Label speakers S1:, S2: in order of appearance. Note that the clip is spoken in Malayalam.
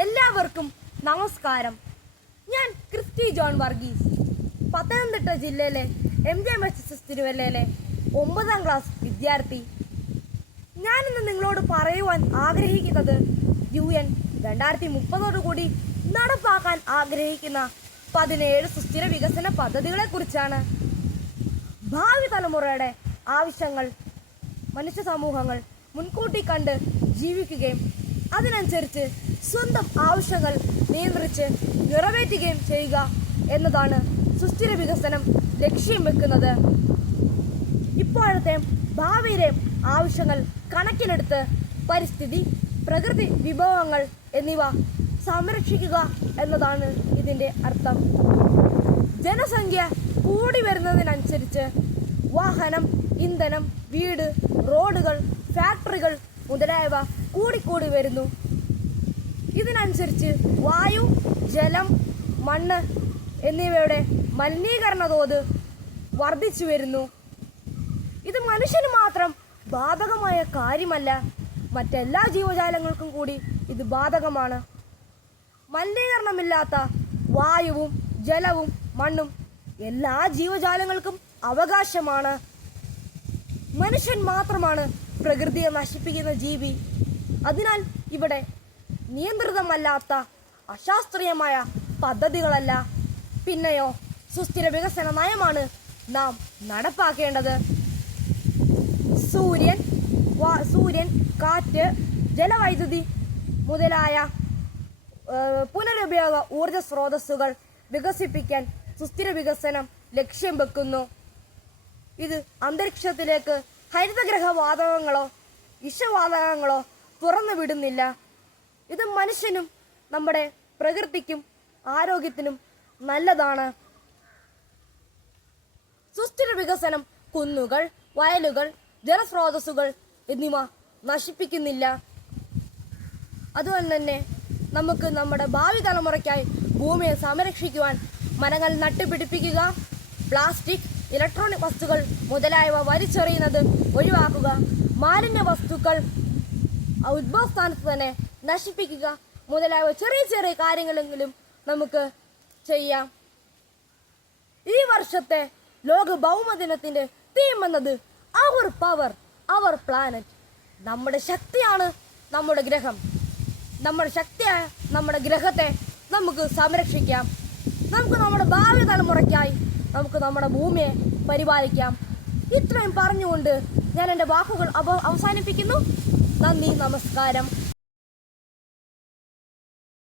S1: എല്ലാവർക്കും നമസ്കാരം. ഞാൻ ക്രിസ്റ്റി ജോൺ വർഗീസ്. പത്തനംതിട്ട ജില്ലയിലെ എം ജെ എസ് തിരുവല്ലയിലെ ഒമ്പതാം ക്ലാസ് വിദ്യാർത്ഥി. ഞാനിന്ന് നിങ്ങളോട് പറയുവാൻ ആഗ്രഹിക്കുന്നത് യു എൻ രണ്ടായിരത്തി മുപ്പതോടുകൂടി നടപ്പാക്കാൻ ആഗ്രഹിക്കുന്ന പതിനേഴ് സുസ്ഥിര വികസന പദ്ധതികളെ കുറിച്ചാണ്. ഭാവി തലമുറയുടെ ആവശ്യങ്ങൾ മനുഷ്യ സമൂഹങ്ങൾ മുൻകൂട്ടി കണ്ട് ജീവിക്കുകയും അതിനനുസരിച്ച് സ്വന്തം ആവശ്യങ്ങൾ നിയന്ത്രിച്ച് നിറവേറ്റുകയും ചെയ്യുക എന്നതാണ് സുസ്ഥിര വികസനം ലക്ഷ്യം വെക്കുന്നത്. ഇപ്പോഴത്തെ ഭാവിയിലെ ആവശ്യങ്ങൾ കണക്കിലെടുത്ത് പരിസ്ഥിതി പ്രകൃതി വിഭവങ്ങൾ എന്നിവ സംരക്ഷിക്കുക എന്നതാണ് ഇതിന്റെ അർത്ഥം. ജനസംഖ്യ കൂടി വരുന്നതിനനുസരിച്ച് വാഹനം ഇന്ധനം വീട് റോഡുകൾ ഫാക്ടറികൾ മുതലായവ കൂടിക്കൂടി വരുന്നു. ഇതിനനുസരിച്ച് വായു ജലം മണ്ണ് എന്നിവയുടെ മലിനീകരണ തോത് വർദ്ധിച്ചു വരുന്നു. ഇത് മനുഷ്യന് മാത്രം ബാധകമായ കാര്യമല്ല. മറ്റെല്ലാ ജീവജാലങ്ങൾക്കും കൂടി ഇത് ബാധകമാണ്. മലിനീകരണമില്ലാത്ത വായുവും ജലവും മണ്ണും എല്ലാ ജീവജാലങ്ങൾക്കും അവകാശമാണ്. മനുഷ്യൻ മാത്രമാണ് പ്രകൃതിയെ നശിപ്പിക്കുന്ന ജീവി. അതിനാൽ ഇവിടെ നിയന്ത്രിതമല്ലാത്ത അശാസ്ത്രീയമായ പദ്ധതികളല്ല. പിന്നെയോ സുസ്ഥിര വികസന നയമാണ് നാം നടപ്പാക്കേണ്ടത്. സൂര്യൻ സൂര്യൻ കാറ്റ് ജലവൈദ്യുതി മുതലായ പുനരുപയോഗ ഊർജ സ്രോതസ്സുകൾ വികസിപ്പിക്കാൻ സുസ്ഥിര വികസനം ലക്ഷ്യം വെക്കുന്നു. ഇത് അന്തരീക്ഷത്തിലേക്ക് ഹരിതഗ്രഹ വാതകങ്ങളോ വിഷവാതകങ്ങളോ തുറന്നു വിടുന്നില്ല ഇത് മനുഷ്യനും നമ്മുടെ പ്രകൃതിക്കും ആരോഗ്യത്തിനും നല്ലതാണ്. സുസ്ഥിര വികസനം കുന്നുകൾ വയലുകൾ ജലസ്രോതസ്സുകൾ എന്നിവ നശിപ്പിക്കുന്നില്ല. അതുപോലെ തന്നെ നമുക്ക് നമ്മുടെ ഭാവി തലമുറയ്ക്കായി ഭൂമിയെ സംരക്ഷിക്കുവാൻ മരങ്ങൾ നട്ടുപിടിപ്പിക്കുക പ്ലാസ്റ്റിക് ഇലക്ട്രോണിക് വസ്തുക്കൾ മുതലായവ വലിച്ചെറിയുന്നത് ഒഴിവാക്കുക മാലിന്യ വസ്തുക്കൾ ഉദ്ഭവസ്ഥാനത്ത് തന്നെ നശിപ്പിക്കുക മുതലായ ചെറിയ ചെറിയ കാര്യങ്ങളെങ്കിലും നമുക്ക് ചെയ്യാം. ഈ വർഷത്തെ ലോക ഭൗമദിനത്തിന്റെ തീം എന്നത് അവർ പവർ അവർ പ്ലാനറ്റ് നമ്മുടെ ശക്തിയാണ് നമ്മുടെ ഗ്രഹം. നമ്മുടെ ശക്തിയായ നമ്മുടെ ഗ്രഹത്തെ നമുക്ക് സംരക്ഷിക്കാം. നമുക്ക് നമ്മുടെ ഭാവി തലമുറയ്ക്കായി നമുക്ക് നമ്മുടെ ഭൂമിയെ പരിപാലിക്കാം. ഇത്രയും പറഞ്ഞുകൊണ്ട് ഞാൻ എന്റെ വാക്കുകൾ അവ അവസാനിപ്പിക്കുന്നു. നന്ദി നമസ്കാരം.